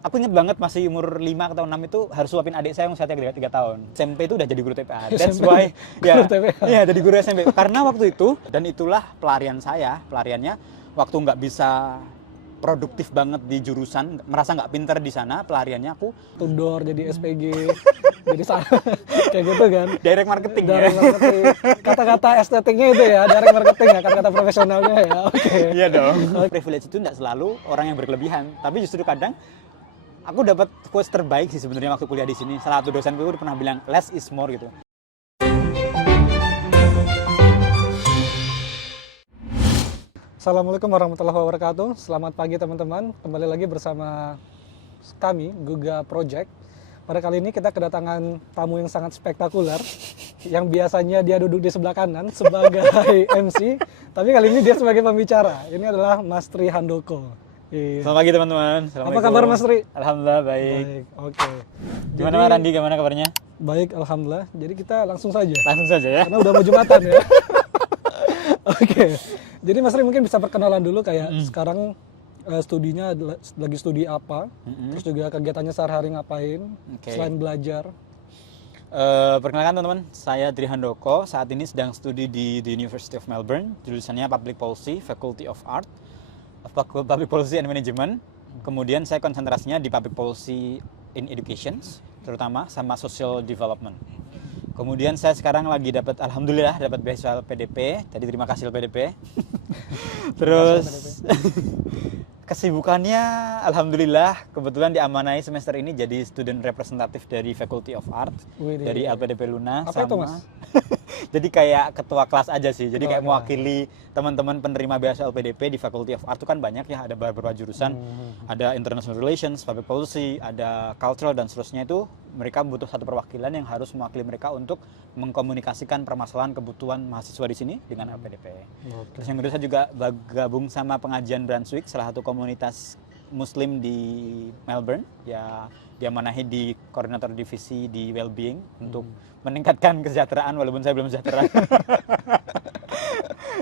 aku inget banget masih umur 5 atau 6 itu harus suapin adik saya yang usianya 3 tahun. SMP itu udah jadi guru TPA. That's why ya. Iya, jadi guru SMP. Karena waktu itu dan itulah pelarian saya, pelariannya waktu nggak bisa produktif banget di jurusan, merasa nggak pinter di sana, pelariannya aku Tudor jadi SPG, jadi kayak gitu kan. direct marketing ya. Direct marketing. Kata-kata estetiknya itu ya, direct marketing ya, kata-kata profesionalnya ya. Oke. Iya dong. Privilege itu nggak selalu orang yang berkelebihan, tapi justru kadang aku dapat quotes terbaik sih sebenarnya waktu kuliah di sini. Salah satu dosenku itu pernah bilang less is more gitu. Assalamualaikum warahmatullahi wabarakatuh. Selamat pagi teman-teman. Kembali lagi bersama kami, Guga Project. Pada kali ini kita kedatangan tamu yang sangat spektakuler. Yang biasanya dia duduk di sebelah kanan sebagai MC. Tapi kali ini dia sebagai pembicara. Ini adalah Mas Tri Handoko. Selamat pagi teman-teman. Apa kabar Mas Tri? Alhamdulillah baik. Oke. Gimana Mas Randi, gimana kabarnya? Baik, alhamdulillah. Jadi kita langsung saja. Langsung saja ya. Karena udah mau Jumatan ya. Oke. Jadi Mas Ri mungkin bisa perkenalan dulu kayak sekarang studinya lagi studi apa, terus juga kegiatannya sehari-hari ngapain, selain belajar. Perkenalkan teman-teman, saya Tri Handoko, saat ini sedang studi di The University of Melbourne, jurusannya Public Policy, Faculty of Art, Public Policy and Management. Kemudian saya konsentrasinya di Public Policy in Education, terutama sama Social Development. Kemudian saya sekarang lagi alhamdulillah dapat beasiswa PDP, jadi terima kasih PDP. Terus kesibukannya alhamdulillah kebetulan diamanai semester ini jadi student representatif dari Faculty of Art dari LPDP Luna. Apa itu Mas? Jadi kayak ketua kelas aja sih, jadi kayak mewakili teman-teman penerima beasiswa LPDP di Faculty of Art itu kan banyak ya, ada beberapa jurusan, ada International Relations, Public Policy, ada Cultural dan seterusnya. Itu mereka butuh satu perwakilan yang harus mewakili mereka untuk mengkomunikasikan permasalahan kebutuhan mahasiswa di sini dengan LPDP. Terus yang kedua saya juga gabung sama pengajian Brunswick, salah satu komunitas Muslim di Melbourne, ya diamanahi di koordinator divisi di Wellbeing untuk meningkatkan kesejahteraan walaupun saya belum sejahtera.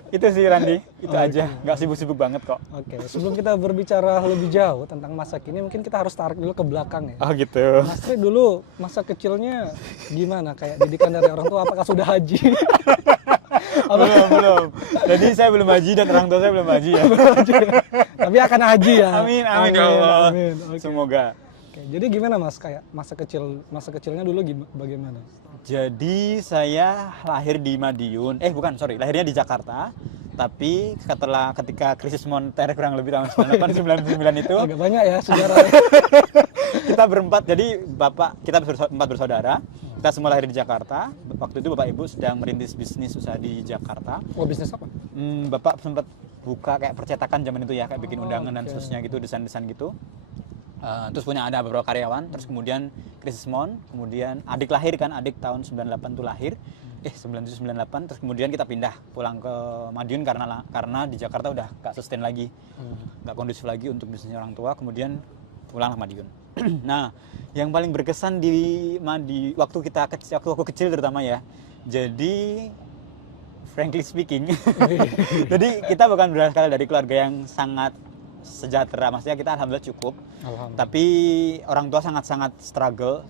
Itu sih Randi, itu aja, nggak sibuk-sibuk banget kok. Oke, sebelum kita berbicara lebih jauh tentang masa kini, mungkin kita harus tarik dulu ke belakang ya. Oh gitu. Mas Tri dulu masa kecilnya gimana? Kayak didikan dari orang tua, apakah sudah haji? Belum. Jadi saya belum haji dan orang tua saya belum haji ya. Tapi akan haji ya. Amin ya Allah. Amin. Okay. Semoga. Oke, jadi gimana Mas kayak masa kecilnya dulu bagaimana? Jadi saya lahir di Madiun. Lahirnya di Jakarta. Tapi ketika krisis moneter kurang lebih tahun 98-99 itu agak banyak ya sejarahnya. Kita berempat, jadi kita empat bersaudara. Kita semua lahir di Jakarta. Waktu itu bapak ibu sedang merintis bisnis usaha di Jakarta. Oh, bisnis apa? Bapak sempat buka kayak percetakan zaman itu ya, kayak bikin undangan dan seterusnya gitu, desain-desain gitu. Terus ada beberapa karyawan, terus kemudian krisis kemudian adik lahir kan, adik tahun 98 tuh lahir. 97-98, terus kemudian kita pindah pulang ke Madiun karena di Jakarta udah gak sustain lagi, gak kondusif lagi untuk bisnisnya orang tua, kemudian pulanglah Madiun. Nah, yang paling berkesan waktu aku kecil terutama ya, jadi frankly speaking, jadi kita bukan berasal dari keluarga yang sangat sejahtera, maksudnya kita alhamdulillah cukup. Tapi orang tua sangat-sangat struggle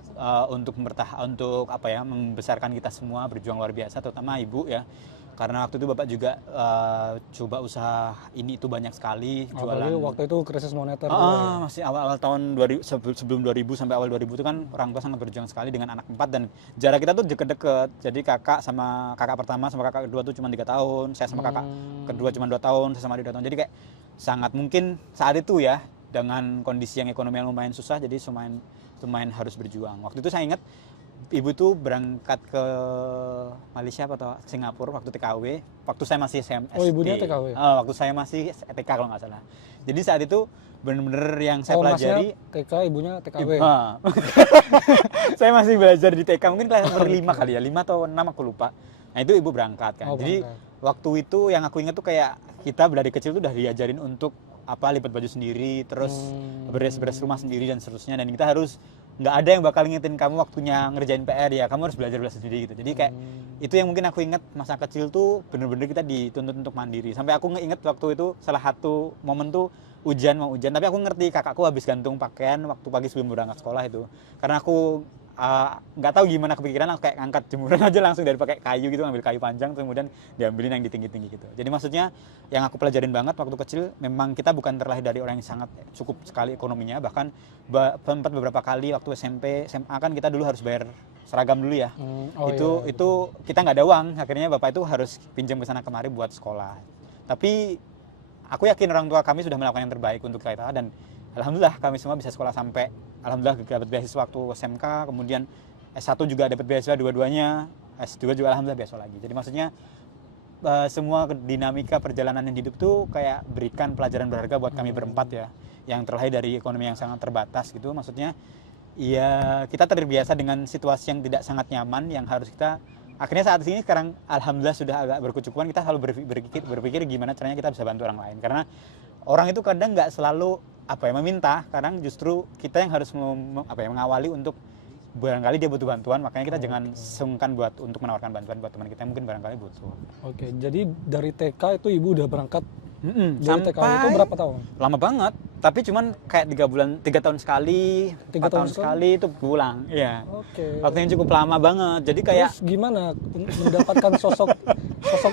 untuk membesarkan kita semua, berjuang luar biasa, terutama ibu ya. Karena waktu itu bapak juga coba usaha ini itu banyak sekali jualan. Waktu itu krisis moneter. Masih awal-awal tahun 2000, sebelum 2000 sampai awal 2000 itu kan orang tua sangat berjuang sekali dengan anak 4 dan jarak kita tuh deket-deket. Jadi kakak pertama sama kakak kedua tuh cuma 3 tahun, saya sama kakak kedua cuma 2 tahun, saya sama adik 2 tahun. Jadi kayak sangat mungkin saat itu ya dengan kondisi yang ekonomi yang lumayan susah, jadi lumayan harus berjuang. Waktu itu saya ingat ibu tuh berangkat ke Malaysia atau Singapura waktu TKW, waktu saya masih SMP. Oh, ibunya TKW? Waktu saya masih TK kalau nggak salah. Jadi saat itu benar-benar yang saya pelajari. TK, ibunya TKW. Saya masih belajar di TK, mungkin kelas 5 kali ya, 5 atau 6 aku lupa. Nah itu ibu berangkat kan. Jadi waktu itu yang aku ingat tuh kayak kita dari kecil tuh udah diajarin untuk lipat baju sendiri, terus beres-beres rumah sendiri dan seterusnya, dan kita harus nggak ada yang bakal ngingetin kamu waktunya ngerjain PR ya, kamu harus belajar sendiri gitu. Jadi kayak itu yang mungkin aku ingat masa kecil tuh bener-bener kita dituntut untuk mandiri. Sampai aku ngeinget waktu itu salah satu momen tuh mau ujian, tapi aku ngerti kakakku habis gantung pakaian waktu pagi sebelum berangkat sekolah itu, karena aku nggak tahu gimana kepikiran, aku kayak ngangkat jemuran aja langsung dari pakai kayu gitu, ambil kayu panjang terus kemudian diambilin yang di tinggi-tinggi gitu. Jadi maksudnya yang aku pelajarin banget waktu kecil, memang kita bukan terlahir dari orang yang sangat cukup sekali ekonominya, bahkan sempat beberapa kali waktu SMP SMA kan kita dulu harus bayar seragam dulu ya. Itu kita nggak ada uang, akhirnya bapak itu harus pinjam ke sana kemari buat sekolah. Tapi aku yakin orang tua kami sudah melakukan yang terbaik untuk kita, dan alhamdulillah kami semua bisa sekolah sampai alhamdulillah dapat beasiswa waktu SMK, kemudian S1 juga dapat beasiswa dua-duanya, S2 juga alhamdulillah beasiswa lagi. Jadi maksudnya semua dinamika perjalanan hidup tuh kayak berikan pelajaran berharga buat kami berempat ya, yang terlahir dari ekonomi yang sangat terbatas gitu. Maksudnya ya kita terbiasa dengan situasi yang tidak sangat nyaman, yang harus kita akhirnya saat ini sekarang alhamdulillah sudah agak berkecukupan, kita selalu berpikir gimana caranya kita bisa bantu orang lain, karena orang itu kadang nggak selalu meminta, kadang justru kita yang harus mengawali untuk barangkali dia butuh bantuan, makanya kita jangan sungkan untuk menawarkan bantuan buat teman kita yang mungkin barangkali butuh. Oke, jadi dari TK itu ibu udah berangkat dari TK sampai itu berapa tahun? lama banget, tapi cuman kayak 3 tahun sekali, 4 tahun sekali itu pulang. Iya. Oke. Waktu yang cukup lama banget. Jadi kayak Terus gimana mendapatkan sosok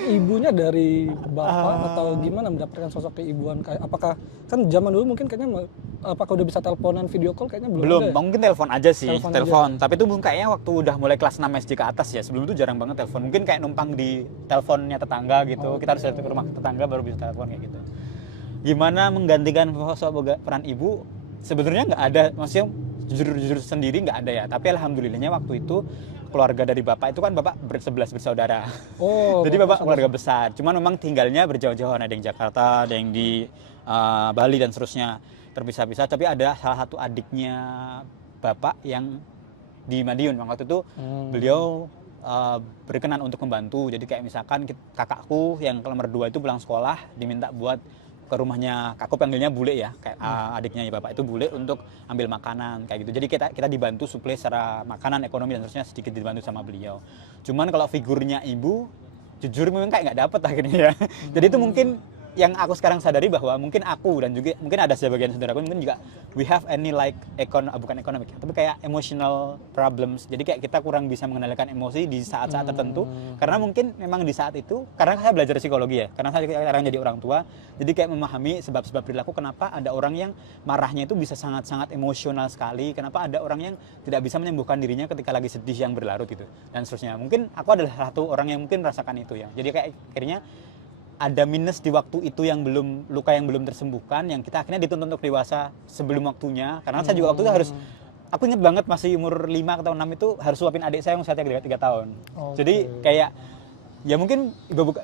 ibunya dari bapak atau gimana mendapatkan sosok keibuan, kayak apakah kan zaman dulu mungkin kayaknya apakah udah bisa teleponan video call, kayaknya belum ada ya? mungkin telepon aja sih, Telepon aja. tapi itu kayaknya waktu udah mulai kelas 6 SD ke atas ya, sebelum itu jarang banget telepon, mungkin kayak numpang di teleponnya tetangga gitu, kita harus datang ke rumah tetangga baru bisa telepon kayak gitu. Gimana menggantikan sosok peran ibu, sebenarnya nggak ada, maksudnya jujur sendiri nggak ada ya, tapi alhamdulillahnya waktu itu keluarga dari bapak itu kan bapak 11 bersaudara. Jadi bapak keluarga besar, cuman memang tinggalnya berjauh-jauhan, ada yang Jakarta, ada yang di Bali dan seterusnya, terpisah-pisah. Tapi ada salah satu adiknya bapak yang di Madiun, waktu itu beliau berkenan untuk membantu. Jadi kayak misalkan kakakku yang nomor 2 itu pulang sekolah, diminta buat ke rumahnya, aku panggilnya bule ya, kayak adiknya ya bapak itu bule, untuk ambil makanan kayak gitu. Jadi kita dibantu suplai secara makanan, ekonomi dan seterusnya, sedikit dibantu sama beliau. Cuman kalau figurnya ibu, jujur memang kayak nggak dapet akhirnya ya. Jadi itu mungkin yang aku sekarang sadari, bahwa mungkin aku dan juga mungkin ada sebagian saudaraku mungkin juga we have any like bukan ekonomi, tapi kayak emotional problems. Jadi kayak kita kurang bisa mengendalikan emosi di saat-saat tertentu, karena mungkin memang di saat itu, karena saya belajar psikologi ya, karena saya sekarang jadi orang tua, jadi kayak memahami sebab-sebab perilaku, kenapa ada orang yang marahnya itu bisa sangat-sangat emosional sekali, kenapa ada orang yang tidak bisa menyembuhkan dirinya ketika lagi sedih yang berlarut gitu, dan seterusnya. Mungkin aku adalah satu orang yang mungkin merasakan itu ya. Jadi kayak akhirnya ada minus di waktu itu, luka yang belum tersembuhkan, yang kita akhirnya dituntut untuk dewasa sebelum waktunya. Karena saya juga waktu itu harus, aku inget banget masih umur 5 atau 6 itu harus suapin adik saya yang usianya 3 tahun. Jadi kayak ya mungkin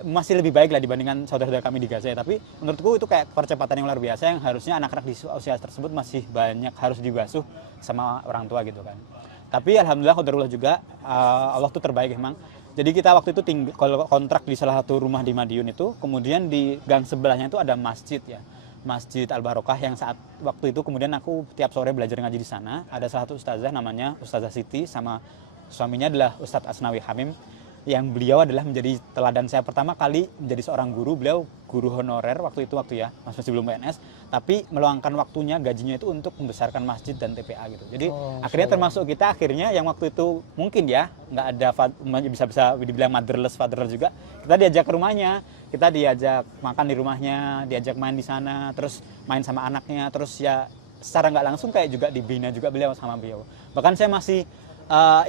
masih lebih baik lah dibandingkan saudara-saudara kami di Gaza ya. Tapi menurutku itu kayak percepatan yang luar biasa, yang harusnya anak-anak di usia tersebut masih banyak harus dibasuh sama orang tua gitu kan. Tapi alhamdulillah qadarullah juga, Allah tuh terbaik emang. Jadi kita waktu itu kontrak di salah satu rumah di Madiun itu, kemudian di gang sebelahnya itu ada masjid ya, Masjid Al Barokah, yang saat waktu itu kemudian aku tiap sore belajar ngaji di sana. Ada salah satu ustazah namanya Ustazah Siti, sama suaminya adalah Ustadz Asnawi Hamim, yang beliau adalah menjadi teladan saya pertama kali menjadi seorang guru. Beliau guru honorer waktu ya, masih belum PNS, tapi meluangkan waktunya, gajinya itu untuk membesarkan masjid dan TPA gitu. Jadi akhirnya termasuk kita akhirnya yang waktu itu mungkin ya nggak ada bisa dibilang motherless, fatherless juga, kita diajak ke rumahnya, kita diajak makan di rumahnya, diajak main di sana, terus main sama anaknya, terus ya secara nggak langsung kayak juga dibina juga beliau sama beliau. Bahkan saya masih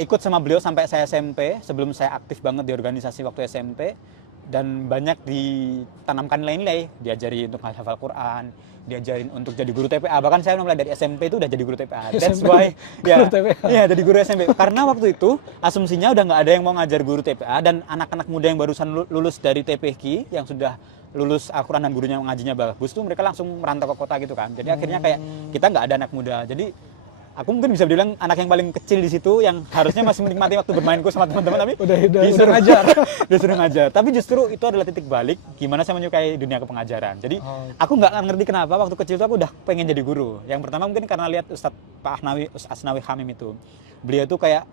ikut sama beliau sampai saya SMP, sebelum saya aktif banget di organisasi waktu SMP, dan banyak ditanamkan nilai-nilai, diajari untuk hafal Quran, diajarin untuk jadi guru TPA. Bahkan saya mulai dari SMP itu udah jadi guru TPA. That's why ya jadi guru SMP. Karena waktu itu asumsinya udah nggak ada yang mau ngajar guru TPA, dan anak-anak muda yang barusan lulus dari TPQ yang sudah lulus Al-Quran dan gurunya ngajinya bagus tuh mereka langsung merantau ke kota gitu kan. Jadi akhirnya kayak kita nggak ada anak muda. Jadi aku mungkin bisa bilang anak yang paling kecil di situ, yang harusnya masih menikmati waktu bermainku sama teman-teman, tapi disuruh ngajar. Disuruh ngajar. Tapi justru itu adalah titik balik gimana saya menyukai dunia kepengajaran. Jadi aku nggak ngerti kenapa waktu kecil itu aku udah pengen jadi guru. Yang pertama mungkin karena lihat Ustadz Pak Asnawi Hamim itu. Beliau tuh kayak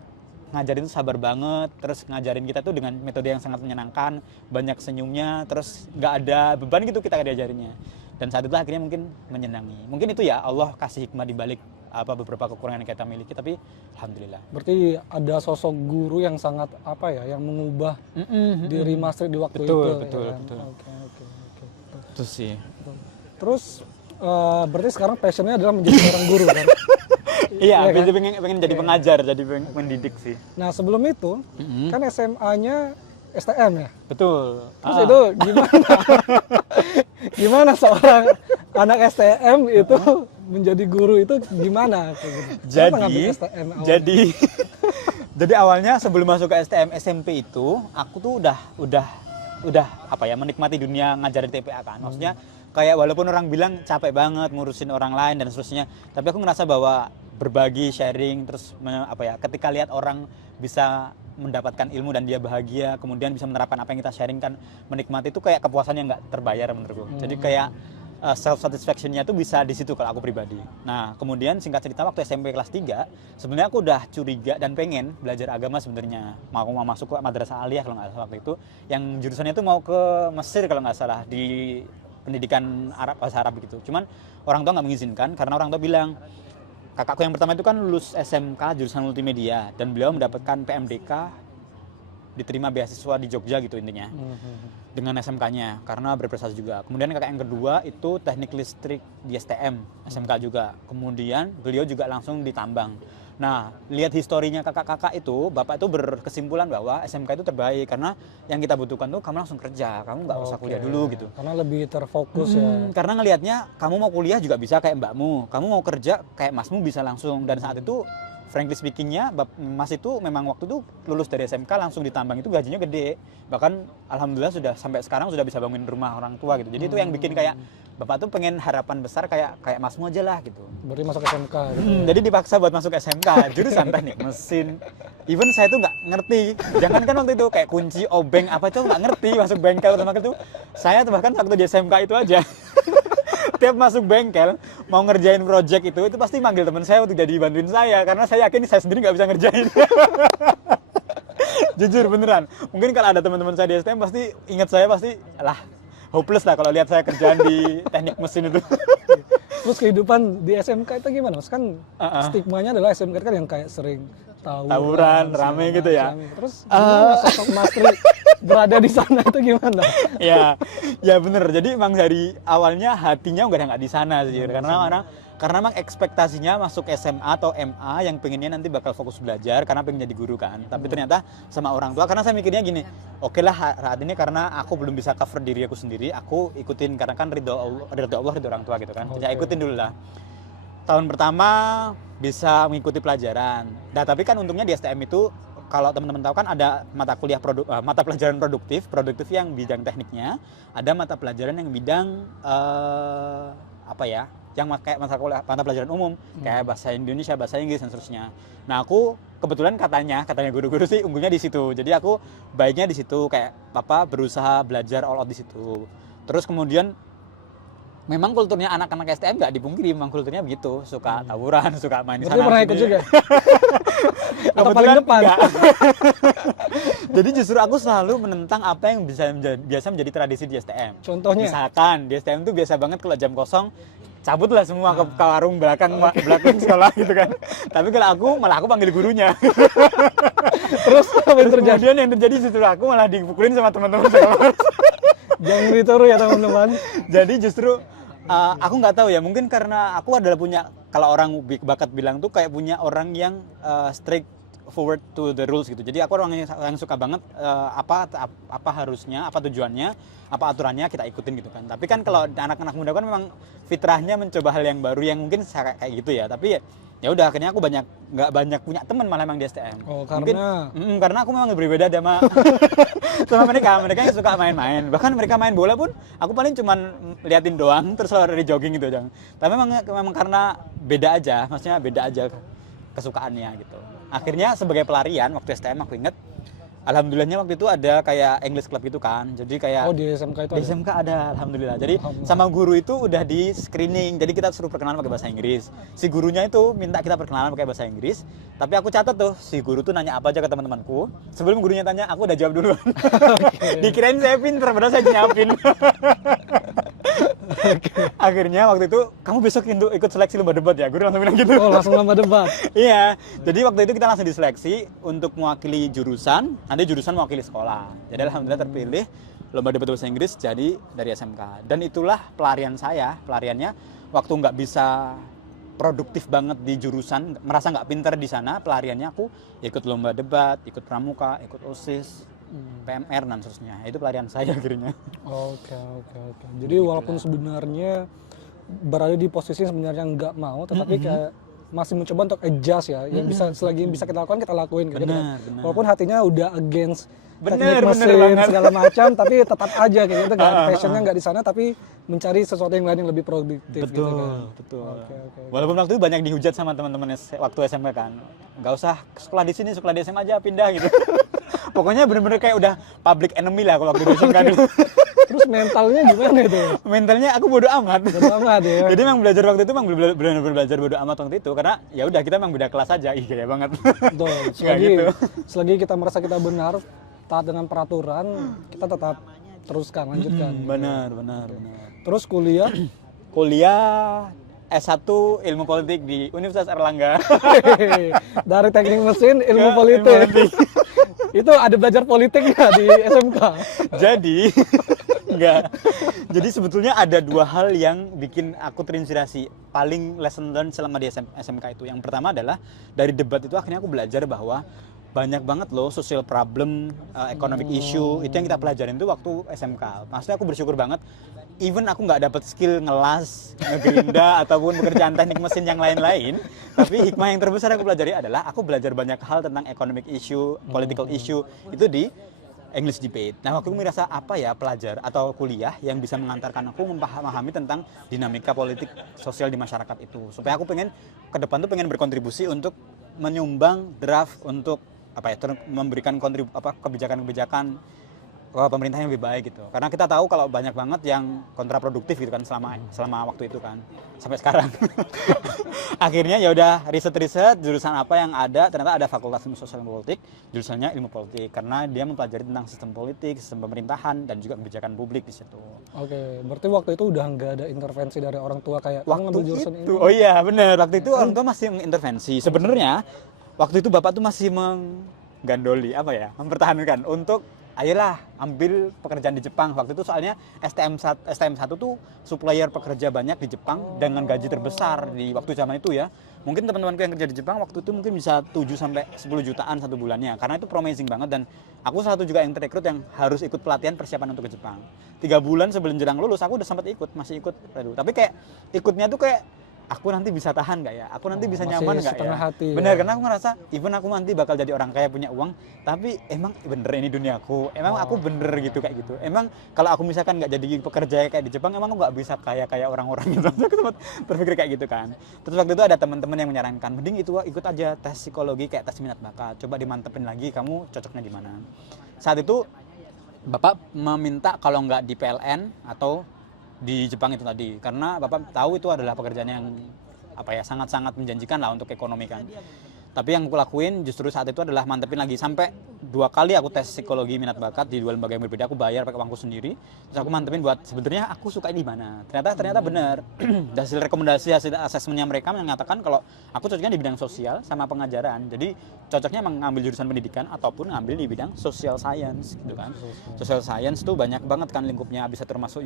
ngajarin tuh sabar banget, terus ngajarin kita tuh dengan metode yang sangat menyenangkan, banyak senyumnya, terus nggak ada beban gitu kita diajarinnya. Dan saat itu akhirnya mungkin menyenangi. Mungkin itu ya Allah kasih hikmah di balik beberapa kekurangan yang kita miliki, tapi alhamdulillah. Berarti ada sosok guru yang sangat yang mengubah diri Mas Rik di waktu Betul, itu. betul, ya kan? betul. Oke. Itu sih. Terus berarti sekarang passionnya adalah menjadi seorang guru kan? Iya, Iya kan? pengen jadi pengajar, jadi mendidik sih. Nah sebelum itu kan SMA-nya STM ya? Betul. Terus itu gimana? Gimana seorang anak STM itu menjadi guru itu gimana? Kayak gitu. Kenapa ngambil STM awalnya? Jadi awalnya sebelum masuk ke STM SMP itu aku tuh udah menikmati dunia ngajar di TPA kan. Maksudnya kayak walaupun orang bilang capek banget ngurusin orang lain dan seterusnya, tapi aku ngerasa bahwa berbagi, sharing, terus ketika lihat orang bisa mendapatkan ilmu dan dia bahagia, kemudian bisa menerapkan apa yang kita sharing kan, menikmati itu kayak kepuasan yang nggak terbayar menurutku. Jadi kayak self satisfaction-nya tuh bisa di situ kalau aku pribadi. Nah, kemudian singkat cerita waktu SMP kelas 3, sebenarnya aku udah curiga dan pengen belajar agama sebenarnya. Mau masuk ke Madrasah Aliyah kalau nggak salah waktu itu, yang jurusannya itu mau ke Mesir kalau nggak salah, di pendidikan Arab, bahasa Arab gitu. Cuman orang tua nggak mengizinkan karena orang tua bilang, kakakku yang pertama itu kan lulus SMK jurusan multimedia dan beliau mendapatkan PMDK, diterima beasiswa di Jogja gitu intinya. Dengan SMK-nya karena berprestasi juga. Kemudian kakak yang kedua itu teknik listrik di STM, SMK juga. Kemudian beliau juga langsung di tambang. Nah, lihat historinya kakak-kakak itu, bapak itu berkesimpulan bahwa SMK itu terbaik karena yang kita butuhkan tuh kamu langsung kerja, kamu nggak usah kuliah dulu gitu. Karena lebih terfokus ya. Karena ngelihatnya kamu mau kuliah juga bisa kayak mbakmu, kamu mau kerja kayak masmu bisa langsung. Dan saat itu frankly speakingnya, mas itu memang waktu itu lulus dari SMK langsung ditambang itu gajinya gede. Bahkan alhamdulillah sudah sampai sekarang sudah bisa bangun rumah orang tua gitu. Jadi itu yang bikin kayak bapak tuh pengen harapan besar kayak masmu aja lah gitu. Berarti masuk SMK gitu. Jadi dipaksa buat masuk SMK, jurusan teknik mesin. Even saya tuh nggak ngerti. Jangan kan waktu itu kayak kunci, obeng apa itu nggak ngerti, masuk bengkel sama itu. Saya tuh bahkan waktu di SMK itu aja. Tiap masuk bengkel mau ngerjain project itu pasti manggil teman saya untuk jadi bantuin saya karena saya yakin saya sendiri nggak bisa ngerjain. Jujur beneran. Mungkin kalau ada teman-teman saya di STM pasti ingat saya pasti hopeless lah kalau lihat saya kerjaan di teknik mesin itu. Terus kehidupan di SMK itu gimana? Mas kan stigmanya adalah SMK kan yang kayak sering tawuran, rame gitu ya. Terus gimana sosok Mas Rik berada di sana itu gimana? ya bener. Jadi emang dari awalnya hatinya nggak di sana sih, karena emang ekspektasinya masuk SMA atau MA yang pengennya nanti bakal fokus belajar karena pengen jadi guru kan. Tapi ternyata sama orang tua, karena saya mikirnya gini, oke lah saat ini karena aku belum bisa cover diri aku sendiri, aku ikutin karena kan ridho Allah, ridho orang tua gitu kan. Jadi ikutin dulu lah. Tahun pertama bisa mengikuti pelajaran. Nah tapi kan untungnya di STM itu kalau teman-teman tahu kan ada mata pelajaran produktif yang bidang tekniknya, ada mata pelajaran yang bidang yang kayak mata pelajaran umum kayak bahasa Indonesia, bahasa Inggris dan seterusnya. Nah aku kebetulan katanya guru-guru sih unggulnya di situ. Jadi aku baiknya di situ kayak berusaha belajar all out di situ. Terus kemudian memang kulturnya anak-anak STM nggak dipungkiri, memang kulturnya begitu, suka tawuran, suka main di sana. Berarti pernah ikut juga? Atau paling depan? Jadi justru aku selalu menentang apa yang biasa menjadi tradisi di STM. Contohnya? Misalkan di STM tuh biasa banget kalau jam kosong cabutlah semua ke warung belakang sekolah gitu kan. Tapi kalau aku panggil gurunya. Terus apa yang terjadi? Kemudian yang terjadi justru aku malah dipukulin sama teman-teman sekolah. Jangan ditiru ya teman-teman. Jadi justru aku nggak tahu ya, mungkin karena aku adalah punya, kalau orang bakat bilang tuh kayak punya orang yang strict forward to the rules gitu. Jadi aku orang yang suka banget apa harusnya, apa tujuannya, apa aturannya kita ikutin gitu kan. Tapi kan kalau anak-anak muda kan memang fitrahnya mencoba hal yang baru yang mungkin kayak gitu ya. Tapi ya udah akhirnya aku nggak banyak punya teman malah emang di STM. Oh, karena karena aku memang berbeda sama mereka yang suka main-main. Bahkan mereka main bola pun aku paling cuman liatin doang terus lari jogging gitu aja. Tapi memang karena beda aja, maksudnya beda aja kesukaannya gitu. Akhirnya sebagai pelarian waktu STM aku inget, alhamdulillahnya waktu itu ada kayak English Club gitu kan. Jadi kayak di SMK itu di SMK ada, alhamdulillah. Jadi sama guru itu udah di screening. Jadi kita suruh perkenalan pakai bahasa Inggris. Si gurunya itu minta kita perkenalan pakai bahasa Inggris. Tapi aku catat tuh, si guru tuh nanya apa aja ke teman-temanku. Sebelum gurunya tanya, aku udah jawab duluan. Dikirain saya pinter, padahal saya nyiapin. Akhirnya waktu itu kamu besok ikut seleksi lomba debat ya, guru langsung bilang gitu. Oh, langsung lomba debat. Iya, jadi waktu itu kita langsung diseleksi untuk mewakili jurusan, nanti jurusan mewakili sekolah. Jadi alhamdulillah terpilih lomba debat bahasa Inggris jadi dari SMK. Dan itulah pelarian saya, pelariannya waktu nggak bisa produktif banget di jurusan, merasa nggak pinter di sana, pelariannya aku ikut lomba debat, ikut pramuka, ikut OSIS, PMR dan seterusnya. Itu pelarian saya akhirnya. Oke. Jadi walaupun sebenarnya berada di posisi sebenarnya nggak mau, tetapi kayak masih mencoba untuk adjust ya, yang selagi bisa kita lakukan kita lakuin gitu kan. Benar. Walaupun hatinya udah against Bener teknik mesin banget. segala macam, tapi tetap aja kayak gitu kan, passionnya nggak di sana, tapi mencari sesuatu yang lain yang lebih produktif gitu kan. Betul. Oke. Walaupun waktu itu banyak dihujat sama teman-teman waktu SMP kan, nggak usah sekolah di sini, sekolah di SMA aja, pindah gitu. Pokoknya bener-bener kayak udah public enemy lah kalau waktu di SMK dulu. Terus mentalnya gimana itu? Mentalnya aku bodo amat. Bodo amat ya. Jadi emang belajar waktu itu emang benar-benar belajar bodo amat waktu itu karena ya udah kita emang beda kelas aja. Ih gaya banget. Betul. Nggak gitu. Selagi kita merasa kita benar, taat dengan peraturan, kita tetap teruskan, lanjutkan. Benar. Terus kuliah, Kuliah S1 Ilmu Politik di Universitas Erlangga. dari teknik mesin, ilmu politik. Itu ada belajar politik nggak di SMK? Jadi enggak. Jadi sebetulnya ada dua hal yang bikin aku terinspirasi. Paling lesson learned selama di SMK itu. Yang pertama adalah dari debat itu akhirnya aku belajar bahwa banyak banget loh social problem, economic issue itu yang kita pelajarin itu waktu SMK. Maksudnya aku bersyukur banget, even aku nggak dapet skill ngelas, ngegerinda ataupun pekerjaan teknik mesin yang lain-lain, tapi hikmah yang terbesar yang aku pelajari adalah aku belajar banyak hal tentang economic issue, political issue itu di English debate. Nah waktu itu merasa apa ya pelajar atau kuliah yang bisa mengantarkan aku memahami tentang dinamika politik sosial di masyarakat itu. Supaya aku pengen ke depan tuh pengen berkontribusi untuk menyumbang draft untuk memberikan kebijakan-kebijakan pemerintah yang lebih baik gitu. Karena kita tahu kalau banyak banget yang kontraproduktif gitu kan selama waktu itu kan sampai sekarang. Akhirnya ya udah riset jurusan apa yang ada, ternyata ada Fakultas Ilmu Sosial dan Politik, jurusannya Ilmu Politik karena dia mempelajari tentang sistem politik, sistem pemerintahan dan juga kebijakan publik di situ. Oke, berarti waktu itu udah nggak ada intervensi dari orang tua kayak ngambil jurusan itu, ini. oh iya benar, waktu itu orang tua masih mengintervensi. Sebenarnya waktu itu bapak tuh masih menggandoli mempertahankan untuk ayolah ambil pekerjaan di Jepang. Waktu itu soalnya STM1 tuh supplier pekerja banyak di Jepang dengan gaji terbesar di waktu zaman itu ya. Mungkin teman-temanku yang kerja di Jepang waktu itu mungkin bisa 7 sampai 10 jutaan satu bulannya. Karena itu promising banget dan aku salah satu juga yang terekrut yang harus ikut pelatihan persiapan untuk ke Jepang. 3 bulan sebelum jelang lulus aku udah sempat masih ikut. Tapi kayak ikutnya tuh kayak aku nanti bisa tahan nggak ya? Aku nanti bisa nyaman nggak ya? Hati, bener, ya? karena aku ngerasa even aku nanti bakal jadi orang kaya punya uang, tapi emang bener ini duniaku, emang aku bener gitu kayak gitu. Emang kalau aku misalkan nggak jadi pekerja kayak di Jepang, emang aku nggak bisa kayak orang-orang gitu. Aku sempat berpikir kayak gitu kan. Terus waktu itu ada teman-teman yang menyarankan, mending itu ikut aja tes psikologi kayak tes minat bakat. Coba dimantepin lagi, kamu cocoknya di mana. Saat itu bapak meminta kalau nggak di PLN atau di Jepang itu tadi, karena bapak tahu itu adalah pekerjaan yang sangat-sangat menjanjikan lah untuk ekonomi kan. Tapi yang aku lakuin justru saat itu adalah mantepin lagi sampai 2 kali aku tes psikologi minat bakat di 2 lembaga yang berbeda. Aku bayar pakai uangku sendiri. Terus aku mantepin buat sebenarnya aku suka di mana. Ternyata benar. Hasil rekomendasi hasil asesmennya mereka menyatakan kalau aku cocoknya di bidang sosial sama pengajaran. Jadi cocoknya mengambil jurusan pendidikan ataupun ngambil di bidang social science gitu kan. Social science tuh banyak banget kan lingkupnya, bisa termasuk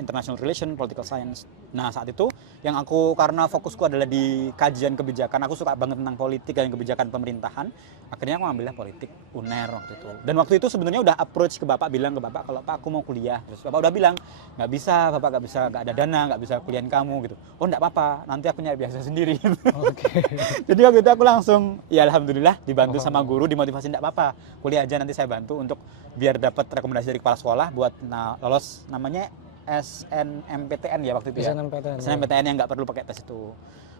international relation, political science. Nah, saat itu yang aku karena fokusku adalah di kajian kebijakan, aku suka banget tentang politik dan kebijakan pemerintahan. Akhirnya aku ngambilnya politik UNER waktu itu. Dan waktu itu sebenarnya udah approach ke bapak, bilang ke bapak kalau Pak aku mau kuliah. Terus bapak udah bilang nggak bisa, bapak nggak ada dana, nggak bisa kuliahin kamu gitu. Oh nggak apa-apa, nanti aku nyari biasa sendiri. Oke. Jadi waktu itu aku langsung ya alhamdulillah dibantu sama guru, dimotivasi nggak apa-apa, kuliah aja nanti saya bantu untuk biar dapat rekomendasi dari kepala sekolah buat lolos namanya SNMPTN ya waktu itu ya. SNMPTN yang nggak perlu pakai tes itu.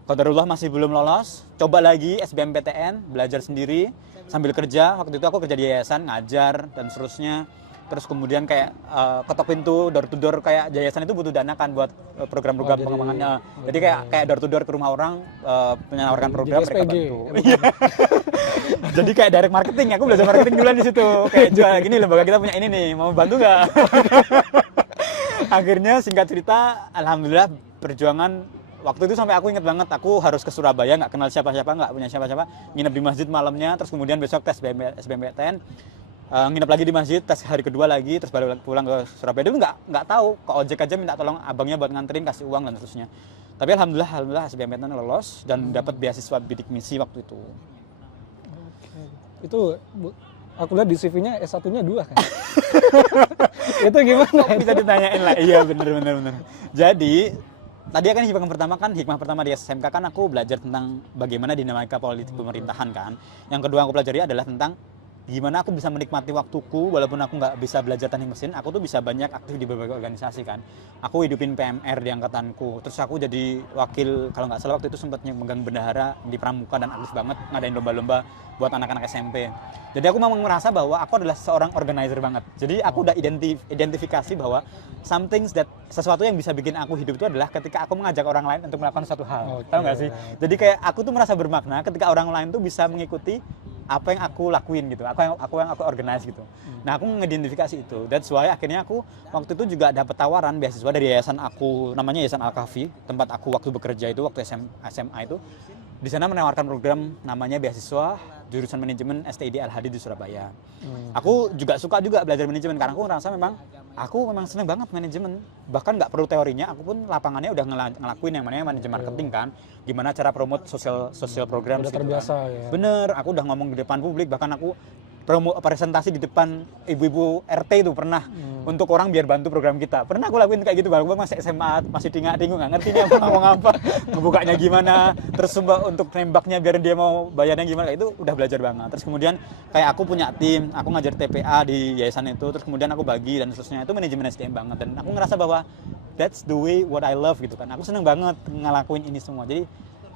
Qadarullah masih belum lolos, coba lagi SBMPTN, belajar sendiri sambil kerja. Waktu itu aku kerja di yayasan, ngajar dan seterusnya. Terus kemudian kayak ketok pintu, door to door, kayak yayasan itu butuh dana kan buat program-program pengembangannya. Jadi kayak door to door ke rumah orang, menawarkan program mereka bantu. Jadi kayak direct marketing, aku belajar marketing duluan di situ. Kayak jual gini, lembaga kita punya ini nih, mau bantu nggak? Akhirnya singkat cerita, alhamdulillah perjuangan waktu itu sampai aku inget banget, aku harus ke Surabaya, nggak kenal siapa-siapa, nggak punya siapa-siapa, nginep di masjid malamnya, terus kemudian besok tes SBMPTN, nginep lagi di masjid, tes hari kedua lagi, terus balik pulang ke Surabaya. Dulu nggak tahu, ke ojek aja minta tolong abangnya buat nganterin, kasih uang dan seterusnya. Tapi alhamdulillah SBMPTN lolos dan dapat beasiswa bidik misi waktu itu. Oke. Itu aku lihat di CV-nya S1-nya 2 kan. Itu gimana? Bisa ditanyain lah. Iya bener. Jadi tadi kan hikmah pertama di SMK kan aku belajar tentang bagaimana dinamika politik pemerintahan kan. Yang kedua aku pelajari adalah tentang gimana aku bisa menikmati waktuku walaupun aku nggak bisa belajar teknik mesin, aku tuh bisa banyak aktif di berbagai organisasi kan. Aku hidupin PMR di angkatanku, terus aku jadi wakil, kalau nggak salah waktu itu sempat megang bendahara di Pramuka dan aktif banget ngadain lomba-lomba buat anak-anak SMP. Jadi aku memang merasa bahwa aku adalah seorang organizer banget. Jadi aku udah identifikasi bahwa sesuatu yang bisa bikin aku hidup itu adalah ketika aku mengajak orang lain untuk melakukan suatu hal. Tahu nggak sih? Jadi kayak aku tuh merasa bermakna ketika orang lain tuh bisa mengikuti apa yang aku lakuin gitu, aku organize gitu. Nah aku mengidentifikasi itu. That's why akhirnya aku waktu itu juga dapat tawaran beasiswa dari yayasan aku, namanya Yayasan Al-Kahfi, tempat aku waktu bekerja itu waktu SMA itu. Di sana menawarkan program namanya beasiswa jurusan manajemen STID Al-Hadid di Surabaya. Aku juga suka juga belajar manajemen karena aku ngerasa aku memang seneng banget manajemen. Bahkan nggak perlu teorinya, aku pun lapangannya udah ngelakuin yang namanya manajemen marketing kan. Gimana cara promote sosial program. Udah terbiasa kan. ya. Bener, aku udah ngomong di depan publik, bahkan aku presentasi di depan ibu-ibu RT itu pernah untuk orang biar bantu program kita. Pernah aku lakuin kayak gitu, aku masih SMA, masih tinggal nggak ngerti dia mau ngomong apa, ngebukanya gimana, terus untuk nembaknya biar dia mau bayarnya gimana, itu udah belajar banget. Terus kemudian kayak aku punya tim, aku ngajar TPA di yayasan itu, terus kemudian aku bagi dan seterusnya, itu manajemen SDM banget. Dan aku ngerasa bahwa that's the way what I love gitu kan. Aku seneng banget ngelakuin ini semua. Jadi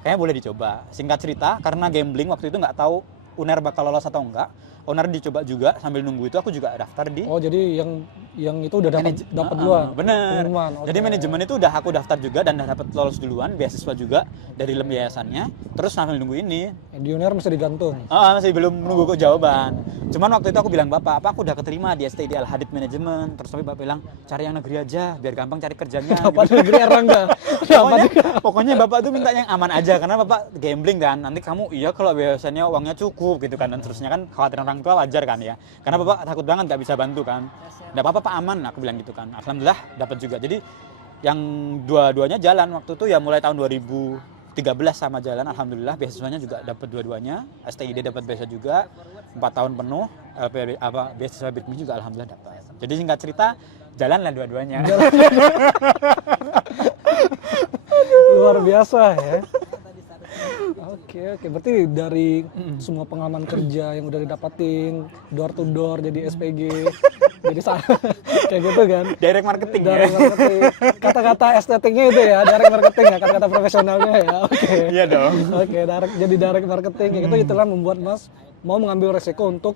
kayaknya boleh dicoba. Singkat cerita, karena gambling waktu itu nggak tahu UNER bakal lolos atau enggak. UNER dicoba juga, sambil nunggu itu aku juga daftar di. Oh jadi yang itu udah dapat duluan. Bener. Okay. Jadi manajemen itu udah aku daftar juga dan udah dapat lolos duluan, beasiswa juga dari yayasannya. Terus sambil nunggu ini. Di UNER masih digantung. Masih belum nunggu kok jawaban. Cuman waktu itu aku bilang Bapak aku udah keterima di STID Al-Hadid Manajemen. Terus Bapak bilang cari yang negeri aja biar gampang cari kerjanya. Apa gitu. Negeri Erlangga? pokoknya Bapak tuh minta yang aman aja karena Bapak gambling kan. Nanti kamu kalau biasanya uangnya cukup gitu kan, dan terusnya kan khawatiran orang tua wajar kan ya. Karena Bapak takut banget nggak bisa bantu kan. Nggak apa-apa Pak, aman, aku bilang gitu kan. Alhamdulillah dapat juga. Jadi yang dua-duanya jalan waktu itu ya, mulai tahun 2013 sama jalan. Alhamdulillah beasiswanya juga dapat dua-duanya. STID dapat beasiswa juga 4 tahun penuh. Beasiswa BIDMI juga alhamdulillah dapat. Jadi singkat cerita jalan lah dua-duanya. Luar biasa ya. Oke, berarti dari semua pengalaman kerja yang udah didapatin, door to door jadi SPG, jadi kayak gitu kan. Direct marketing. Kata-kata estetiknya itu ya, direct marketing ya, kata-kata profesionalnya ya. Oke. Iya dong. Oke, jadi direct marketing itu itulah membuat Mas mau mengambil resiko untuk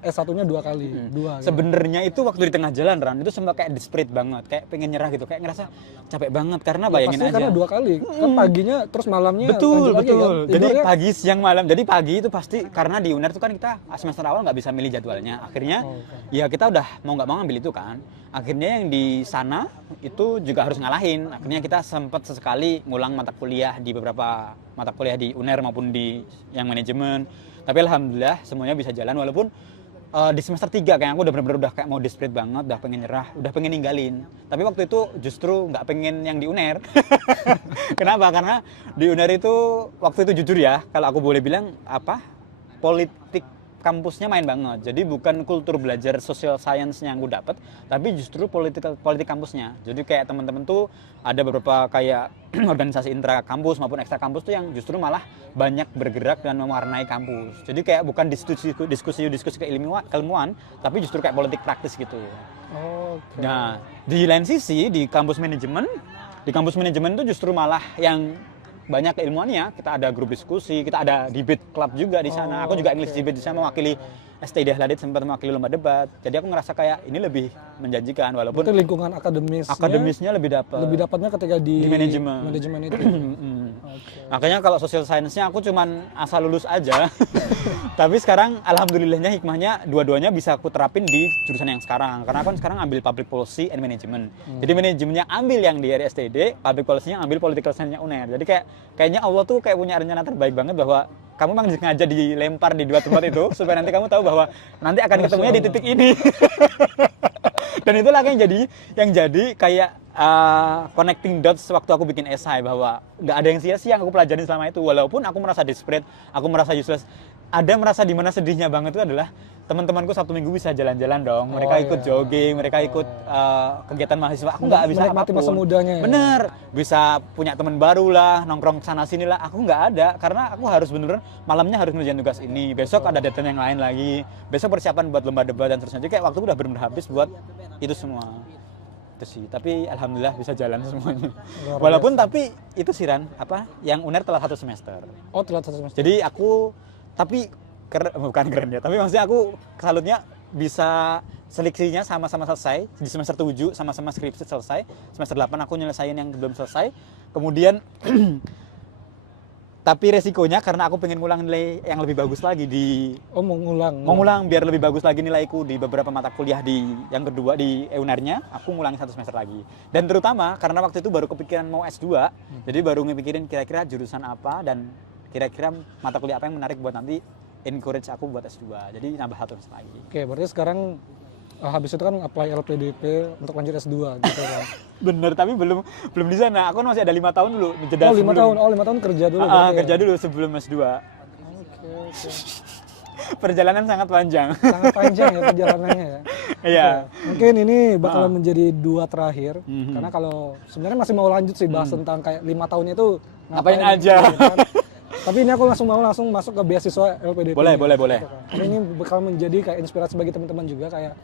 S1-nya 2 kali. Sebenarnya itu waktu di tengah jalan Ran, itu sempat kayak desperate banget, kayak pengen nyerah gitu, kayak ngerasa capek banget karena bayangin aja. Karena 2 kali, kan paginya terus malamnya. Betul. Kan? Jadi pagi, siang, malam. Jadi pagi itu pasti karena di UNER itu kan kita semester awal nggak bisa milih jadwalnya. Akhirnya ya kita udah mau nggak mau ngambil itu kan. Akhirnya yang di sana itu juga harus ngalahin. Akhirnya kita sempat sesekali ngulang mata kuliah di beberapa mata kuliah di UNER maupun di yang manajemen. Tapi alhamdulillah semuanya bisa jalan, walaupun di semester 3 kayak aku udah bener-bener udah kayak mau desperate banget, udah pengen nyerah, udah pengen ninggalin. Tapi waktu itu justru nggak pengen yang di UNER. Kenapa? Karena di UNER itu waktu itu jujur ya, kalau aku boleh bilang politik kampusnya main banget. Jadi bukan kultur belajar social science-nya yang gue dapet, tapi justru politik kampusnya. Jadi kayak teman-teman tuh ada beberapa kayak organisasi intra kampus maupun ekstra kampus tuh yang justru malah banyak bergerak dan mewarnai kampus. Jadi kayak bukan diskusi keilmuan, tapi justru kayak politik praktis gitu. Okay. Nah, di lain sisi di kampus manajemen itu justru malah yang banyak keilmuannya. Kita ada grup diskusi, kita ada debate club juga di sana. Aku juga English debate di sana, mewakili STID Al-Hadid, sempat mewakili lomba debat. Jadi aku ngerasa kayak ini lebih menjanjikan, walaupun itu lingkungan akademisnya lebih dapat. Lebih dapatnya ketika di manajemen itu. Makanya kalau social science-nya aku cuman asal lulus aja. Tapi sekarang alhamdulillahnya hikmahnya dua-duanya bisa aku terapin di jurusan yang sekarang. Karena aku kan sekarang ambil public policy and management. Jadi manajemennya ambil yang di RSTD, public policy-nya ambil political science-nya UNER. Jadi kayaknya Allah tuh kayak punya rencana terbaik banget bahwa kamu memang sengaja dilempar di dua tempat itu supaya nanti kamu tahu bahwa nanti akan ketemunya di titik ini. Dan itulah yang jadi kayak connecting dots waktu aku bikin esai, bahwa nggak ada yang sia-sia yang aku pelajarin selama itu. Walaupun aku merasa desperate, aku merasa useless, merasa di mana sedihnya banget itu adalah teman-temanku Sabtu Minggu bisa jalan-jalan dong, mereka ikut jogging, mereka ikut kegiatan mahasiswa, aku nggak bisa menikmati apapun. masa mudanya ya? Bener, bisa punya teman baru lah, nongkrong sana sini lah, aku nggak ada, karena aku harus bener-bener malamnya harus ngerjain tugas ini, besok ada deadline yang lain lagi, besok persiapan buat lomba debat dan seterusnya. Jadi kayak waktu udah bener-bener habis buat itu semua. Itu sih, tapi alhamdulillah bisa jalan semuanya. Walaupun tapi itu sih Ran, yang UNER telat 1 semester. Oh, telat 1 semester. Jadi aku, tapi bukan keren ya, tapi maksudnya aku salutnya bisa seleksinya sama-sama selesai di semester 7, sama-sama skripsi selesai. Semester 8 aku nyelesain yang belum selesai. Kemudian tapi resikonya karena aku pengen ngulang nilai yang lebih bagus lagi mau ngulang biar lebih bagus lagi nilaiku di beberapa mata kuliah yang kedua di UNER-nya, aku ngulangi 1 semester lagi. Dan terutama karena waktu itu baru kepikiran mau S2, jadi baru ngepikirin kira-kira jurusan apa dan kira-kira mata kuliah apa yang menarik buat nanti encourage aku buat S2. Jadi nambah 1 semester lagi. Oke, berarti sekarang habis itu kan apply LPDP untuk lanjut S2 gitu kan. Bener, tapi belum di sana. Aku masih ada 5 tahun dulu jeda. 5 tahun. 5 tahun kerja dulu. Kerja dulu sebelum S2. Oke. Perjalanan sangat panjang. Sangat panjang ya perjalanannya ya. Iya. Mungkin ini bakalan menjadi 2 terakhir. Karena kalau sebenarnya masih mau lanjut sih bahas tentang kayak 5 tahun itu ngapain aja. Gitu kan. Tapi ini aku langsung masuk ke beasiswa LPDP. Boleh. Gitu kan. Karena ini bakal menjadi kayak inspirasi bagi teman-teman juga kayak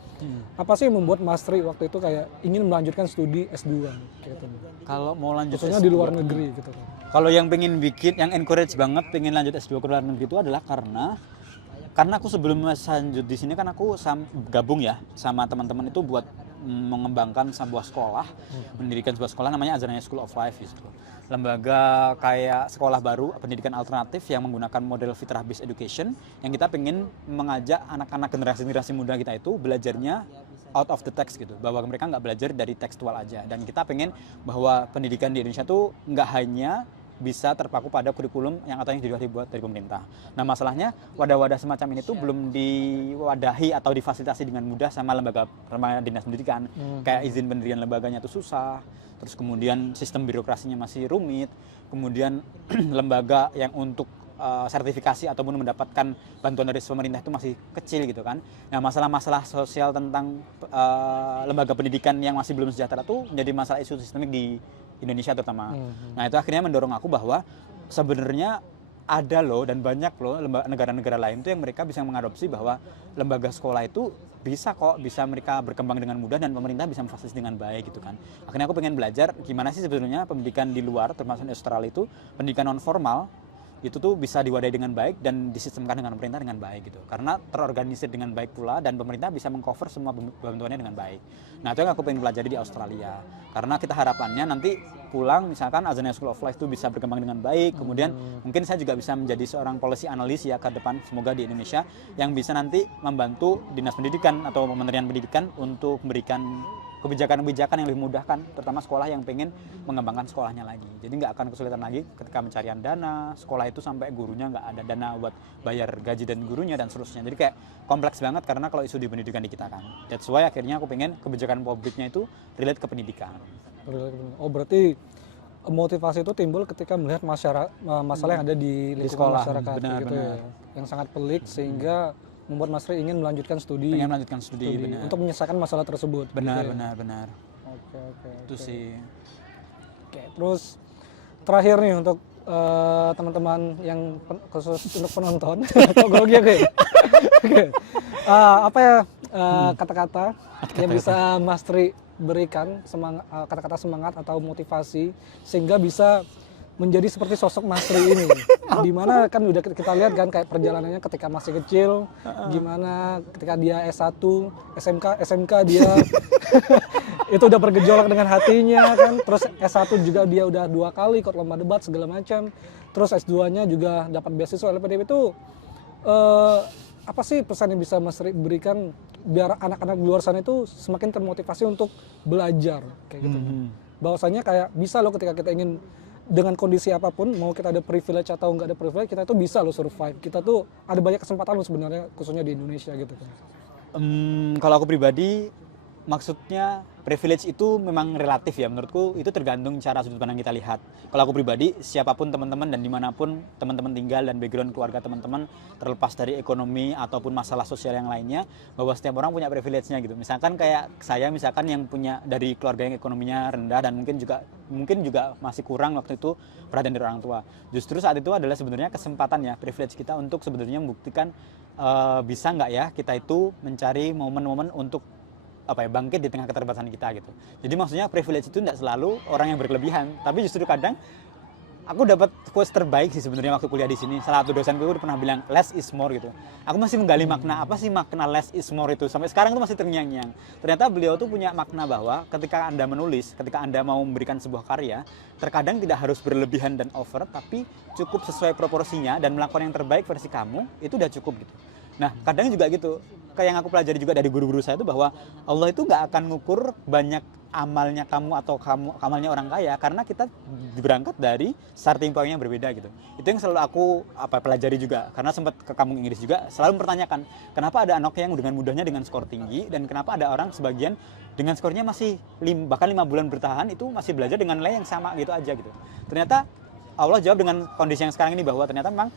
apa sih yang membuat Mas Tri waktu itu kayak ingin melanjutkan studi S2 gitu. Kalau mau lanjut khususnya S2, di luar negeri gitu kan. Kalau yang encourage banget pengen lanjut S2 ke luar negeri itu adalah karena aku sebelum lanjut di sini kan aku gabung ya sama teman-teman itu buat mengembangkan sebuah sekolah, mendirikan sebuah sekolah namanya Azania School of Life gitu. Lembaga kayak sekolah baru pendidikan alternatif yang menggunakan model fitrah based education, yang kita pengen mengajak anak-anak generasi muda kita itu belajarnya out of the text gitu, bahwa mereka nggak belajar dari tekstual aja, dan kita pengen bahwa pendidikan di Indonesia tuh nggak hanya bisa terpaku pada kurikulum yang dibuat dari pemerintah. Nah masalahnya wadah-wadah semacam ini tuh belum diwadahi atau difasilitasi dengan mudah sama lembaga dinas pendidikan. Kayak izin pendirian lembaganya tuh susah, terus kemudian sistem birokrasinya masih rumit, kemudian lembaga yang untuk sertifikasi ataupun mendapatkan bantuan dari pemerintah itu masih kecil gitu kan. Nah masalah-masalah sosial tentang lembaga pendidikan yang masih belum sejahtera tuh menjadi masalah isu sistemik di Indonesia terutama. Nah itu akhirnya mendorong aku bahwa sebenarnya ada loh dan banyak loh negara-negara lain tuh yang mereka bisa mengadopsi bahwa lembaga sekolah itu bisa mereka berkembang dengan mudah dan pemerintah bisa memfasilitasi dengan baik gitu kan. Akhirnya aku pengen belajar gimana sih sebenarnya pendidikan di luar termasuk di Australia itu pendidikan non formal itu tuh bisa diwadahi dengan baik dan disistemkan dengan pemerintah dengan baik gitu. Karena terorganisir dengan baik pula dan pemerintah bisa mengcover semua bantuannya dengan baik. Nah itu yang aku pengen pelajari di Australia. Karena kita harapannya nanti pulang misalkan Azania School of Life itu bisa berkembang dengan baik. Kemudian mungkin saya juga bisa menjadi seorang policy analis ya ke depan semoga di Indonesia yang bisa nanti membantu Dinas Pendidikan atau Kementerian Pendidikan untuk memberikan kebijakan-kebijakan yang lebih memudahkan, terutama sekolah yang pengen mengembangkan sekolahnya lagi. Jadi nggak akan kesulitan lagi ketika pencarian dana, sekolah itu sampai gurunya nggak ada dana buat bayar gaji dan gurunya dan seterusnya. Jadi kayak kompleks banget karena kalau isu di pendidikan di kita kan. That's why akhirnya aku pengen kebijakan publiknya itu relate ke pendidikan. Oh berarti motivasi itu timbul ketika melihat masalah yang ada di lingkungan sekolah, masyarakat benar, gitu benar. ya. Yang sangat pelik sehingga membuat Mas Tri ingin melanjutkan studi. Benar. Untuk menyelesaikan masalah tersebut. Benar. Oke. Itu sih. Oke, terus terakhir nih untuk teman-teman yang khusus untuk penonton. Kok grogi ya, Oke. Apa ya kata-kata yang bisa Mas Tri berikan kata-kata semangat atau motivasi sehingga bisa menjadi seperti sosok Mas Tri ini. Dimana kan udah kita lihat kan kayak perjalanannya ketika masih kecil, gimana ketika dia S1, SMK dia itu udah bergejolak dengan hatinya kan. Terus S1 juga dia udah 2 kali ikut lomba debat segala macam. Terus S2-nya juga dapat beasiswa LPDP itu apa sih pesan yang bisa Mas Tri berikan biar anak-anak di luar sana itu semakin termotivasi untuk belajar kayak gitu. Bahwasanya kayak bisa loh ketika kita ingin dengan kondisi apapun, mau kita ada privilege atau nggak ada privilege, kita itu bisa loh survive. Kita tuh ada banyak kesempatan loh sebenarnya, khususnya di Indonesia gitu kan. Kalau aku pribadi, maksudnya privilege itu memang relatif ya, menurutku itu tergantung cara sudut pandang kita lihat. Kalau aku pribadi, siapapun teman-teman dan dimanapun teman-teman tinggal dan background keluarga teman-teman, terlepas dari ekonomi ataupun masalah sosial yang lainnya, bahwa setiap orang punya privilege-nya gitu. Misalkan kayak saya, misalkan yang punya dari keluarga yang ekonominya rendah dan mungkin juga masih kurang waktu itu perhatian dari orang tua. Justru saat itu adalah sebenarnya kesempatan ya, privilege kita untuk sebenarnya membuktikan bisa nggak ya kita itu mencari momen-momen untuk bangkit di tengah keterbatasan kita gitu. Jadi maksudnya privilege itu tidak selalu orang yang berkelebihan, tapi justru kadang aku dapat quotes terbaik sih sebenarnya waktu kuliah di sini. Salah satu dosenku pernah bilang less is more gitu. Aku masih menggali makna apa sih makna less is more itu. Sampai sekarang itu masih terngiang-ngiang. Ternyata beliau tuh punya makna bahwa ketika Anda menulis, ketika Anda mau memberikan sebuah karya, terkadang tidak harus berlebihan dan over, tapi cukup sesuai proporsinya dan melakukan yang terbaik versi kamu, itu udah cukup gitu. Nah, kadang juga gitu. Kayak yang aku pelajari juga dari guru-guru saya itu bahwa Allah itu nggak akan ngukur banyak amalnya kamu atau amalnya orang kaya, karena kita berangkat dari starting point yang berbeda gitu. Itu yang selalu aku pelajari juga, karena sempat ke kampung Inggris juga selalu mempertanyakan kenapa ada anak yang dengan mudahnya dengan skor tinggi dan kenapa ada orang sebagian dengan skornya masih bahkan 5 bulan bertahan itu masih belajar dengan nilai yang sama gitu aja gitu. Ternyata Allah jawab dengan kondisi yang sekarang ini bahwa ternyata memang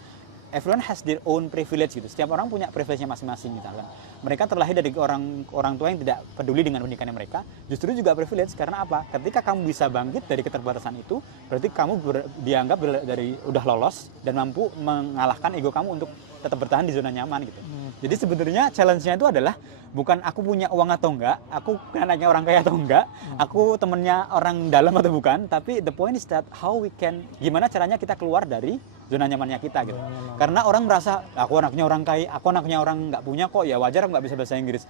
everyone has their own privilege gitu. Setiap orang punya privilege-nya masing-masing misalkan. Mereka terlahir dari orang tua yang tidak peduli dengan pendidikannya mereka, justru juga privilege karena apa? Ketika kamu bisa bangkit dari keterbatasan itu, berarti kamu dianggap dari udah lolos dan mampu mengalahkan ego kamu untuk tetap bertahan di zona nyaman gitu. Jadi sebenarnya challenge-nya itu adalah bukan aku punya uang atau enggak, aku anaknya orang kaya atau enggak, aku temennya orang dalam atau bukan, tapi the point is that how we can, gimana caranya kita keluar dari zona nyamannya kita gitu. Karena orang merasa aku anaknya orang kaya, aku anaknya orang nggak punya kok, ya wajar aku nggak bisa bahasa Inggris.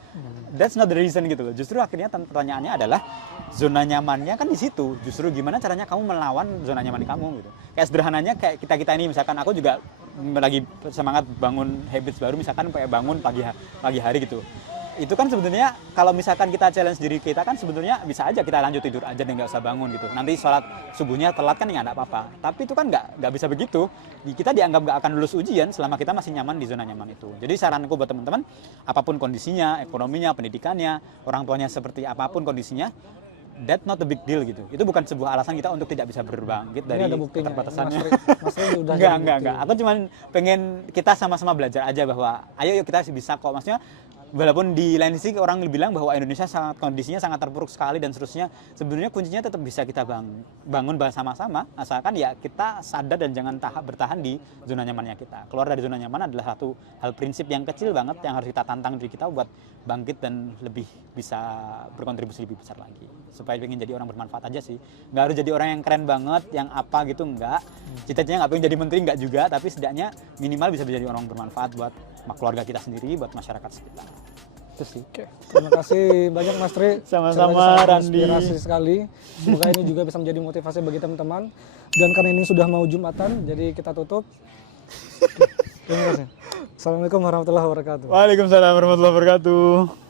That's not the reason gitu loh. Justru akhirnya pertanyaannya adalah zona nyamannya kan di situ. Justru gimana caranya kamu melawan zona nyaman kamu gitu. Kayak sederhananya kayak kita ini misalkan aku juga lagi semangat bangun habits baru, misalkan kayak bangun pagi hari gitu. Itu kan sebenarnya kalau misalkan kita challenge diri kita kan sebenarnya bisa aja kita lanjut tidur aja dan nggak usah bangun gitu. Nanti sholat subuhnya telat kan ya nggak ada apa-apa. Tapi itu kan nggak bisa begitu. Kita dianggap nggak akan lulus ujian selama kita masih nyaman di zona nyaman itu. Jadi saranku buat teman-teman, apapun kondisinya, ekonominya, pendidikannya, orang tuanya seperti apapun kondisinya, that's not a big deal gitu. Itu bukan sebuah alasan kita untuk tidak bisa berbangkit dari keterbatasannya. Enggak. Aku cuman pengen kita sama-sama belajar aja bahwa ayo kita bisa kok. Maksudnya walaupun di lain sisi orang bilang bahwa Indonesia kondisinya sangat terpuruk sekali dan seterusnya, sebenarnya kuncinya tetap bisa kita bangun bersama-sama, asalkan ya kita sadar dan jangan bertahan di zona nyamannya kita. Keluar dari zona nyaman adalah satu hal prinsip yang kecil banget yang harus kita tantang diri kita buat bangkit dan lebih bisa berkontribusi lebih besar lagi. Supaya pengen jadi orang bermanfaat aja sih. Nggak harus jadi orang yang keren banget, yang apa gitu, enggak. Cita-citanya nggak pengen jadi menteri, enggak juga, tapi setidaknya minimal bisa jadi orang bermanfaat buat keluarga kita sendiri, buat masyarakat sekitar. Itu sih. Oke. Terima kasih banyak Mas Tri. Sama-sama Randi. Inspirasi sekali. Semoga ini juga bisa menjadi motivasi bagi teman-teman. Dan karena ini sudah mau Jumatan, jadi kita tutup. Terima kasih. Assalamualaikum warahmatullahi wabarakatuh. Waalaikumsalam warahmatullahi wabarakatuh.